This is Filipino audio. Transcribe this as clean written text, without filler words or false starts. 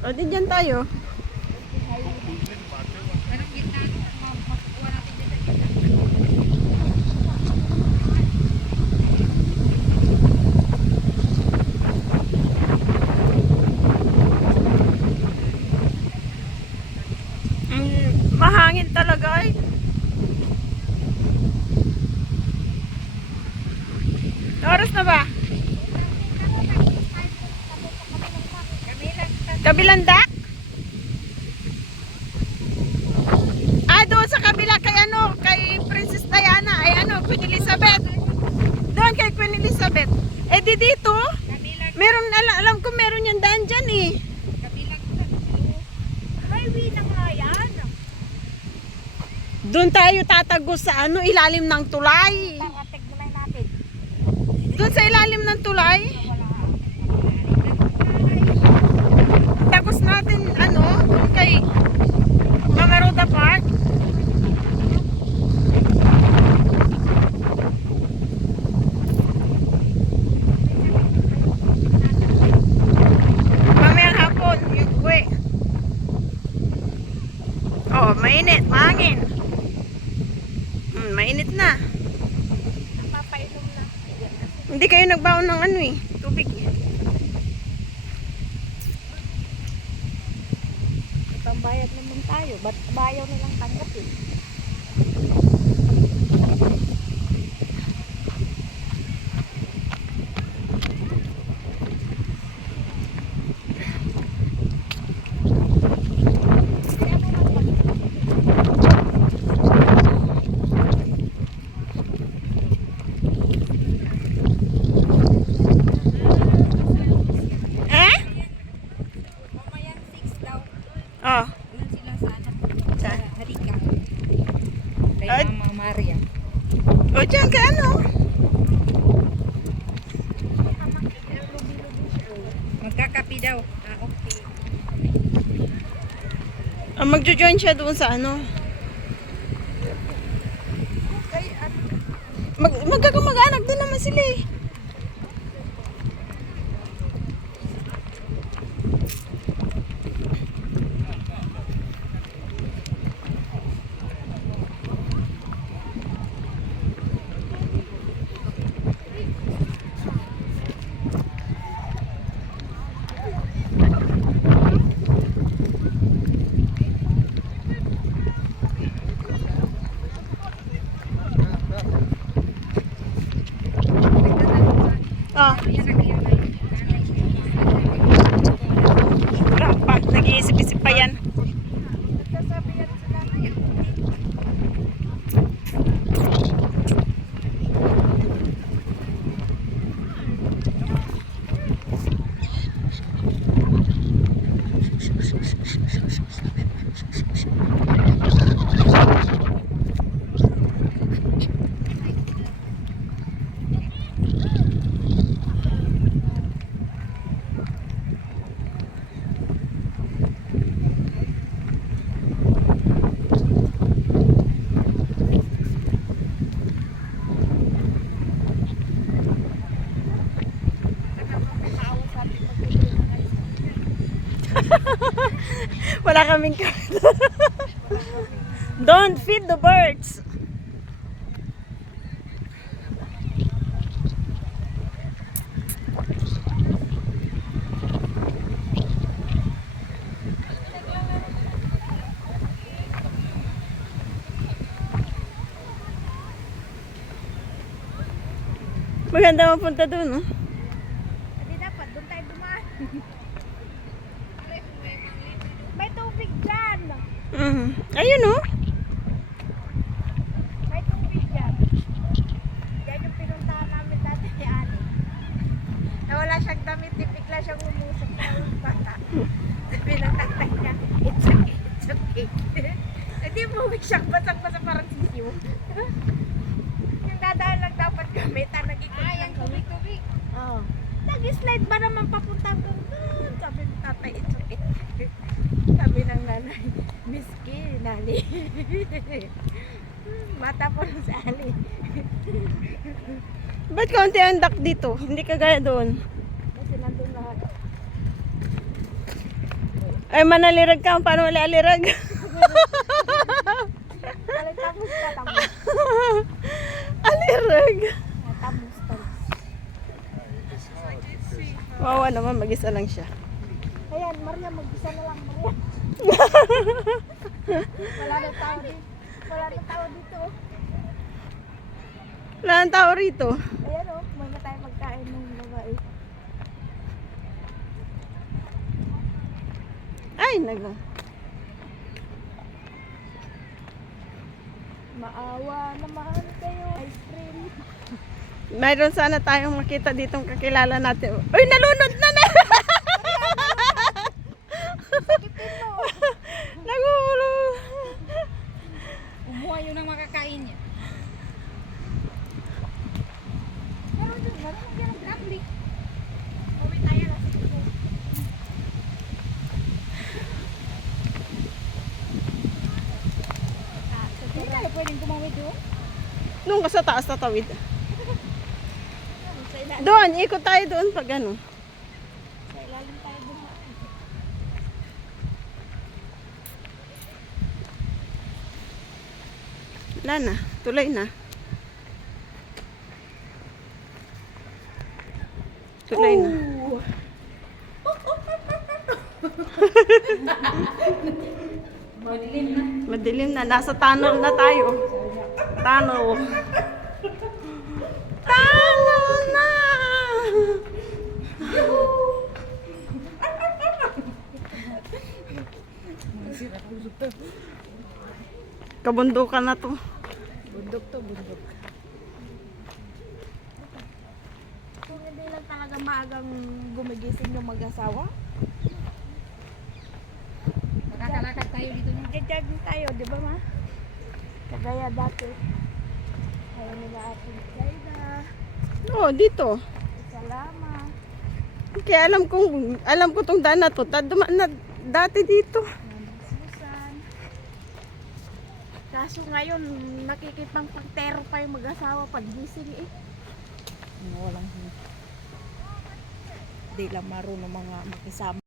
O, di dyan tayo. Mahangin talaga eh. Oras na ba? Kabilang dak? Ah, doon sa kabila kay ano, kay Princess Diana, ay ano, Queen Elizabeth. Doon kay Queen Elizabeth. Eh di dito, meron, alam ko meron yung daan dyan eh. Kabilang highway na nga yan. Doon tayo tatagos sa ano, ilalim ng tulay. Parating mo lang natin. Doon sa ilalim ng tulay. Tagos natin ano, doon kay Mama Roda Park. Mamayang hapon, yung uwi. Oh, mainit, mahangin. Mainit na. Napapainom na. Hindi kayo nagbaon ng ano eh, tubig. Pambayad naman tayo. Ba't bayaw nilang tanggap eh? Oh. Doon sila sa anak. Sa Harika. Kay Ay. Mama Maria. O dyan ka ano? Magkakapi daw. Ah, okay. Magjo-join siya doon sa ano. Magkakamag-anak doon naman sila eh. Ah, wala pa. Nag-iisip-isip pa yan. Wala kaming Don't feed the birds. Maganda mapunta doon, no? Hindi dapat, doon tayo dumaan. May tubig dyan. Ayun, no? May tubig dyan. Yan yung pinuntahan namin dati ni Ali. Na wala siyang damit, bigla siyang umusok na yung bata. Sabi ng tatay niya, it's okay, it's okay. Hindi mo siyang basang-basa parang sisiw. Yung dadaan lang dapat kami, nag-ikot lang kami. Tubig. Oo. Nag-slide ba naman papunta doon? Sabi ng tatay, it's okay. Sabi ng nanay, miski, nani. Mata po lang si Ali. Ba't kaunti ang duck dito? Hindi kagaya doon. Kasi nandun lahat. Ay, manalirag ka. Paano wala alirag? Kali tamus ka, tamus. Alirag. Tamus, tamus. Wawa naman, mag-isa lang siya. Ayan, Maria, mag-isa na lang, Maria. Wala na tao dito. Wala na tao dito. Wala nang tao rito. Ayan o, may na tayo magkain ng babae. Ay, nago. Maawa naman kayo. Ice cream. Mayroon sana tayong makita ditong kakilala natin. Uy, nalunod na na! Sakitin mo. Nagulo. Umuha yun ang makakain niya. Meron dun, meron ng grappling. Uwi tayo na sa ito. Hindi tayo pwedeng gumawid doon? Doon ka sa taas tatawid. Sa ilalim, Doon, ikot tayo doon pag ano. sa ilalim tayo dumaan. Wala na, tuloy na. Tuloy na. Madilim na. Nasa tunnel na tayo. Tunnel. Tunnel na! Kabundukan na to. Bundok to, bundok. Kung hindi lang talaga maagang gumigising yung mag-asawa. Makakalakad tayo dito. Nag-jogging tayo, di ba ma? Kagaya dati. Kaya nila ating Zaida. Oh, dito. Salamat. Kaya alam ko tong daan na to. Dumaan na dati dito. Susan. Kaso ngayon, nakikipang pagtero pa yung mag-asawa pag gising eh. Walang hindi lang marunong mga makisama.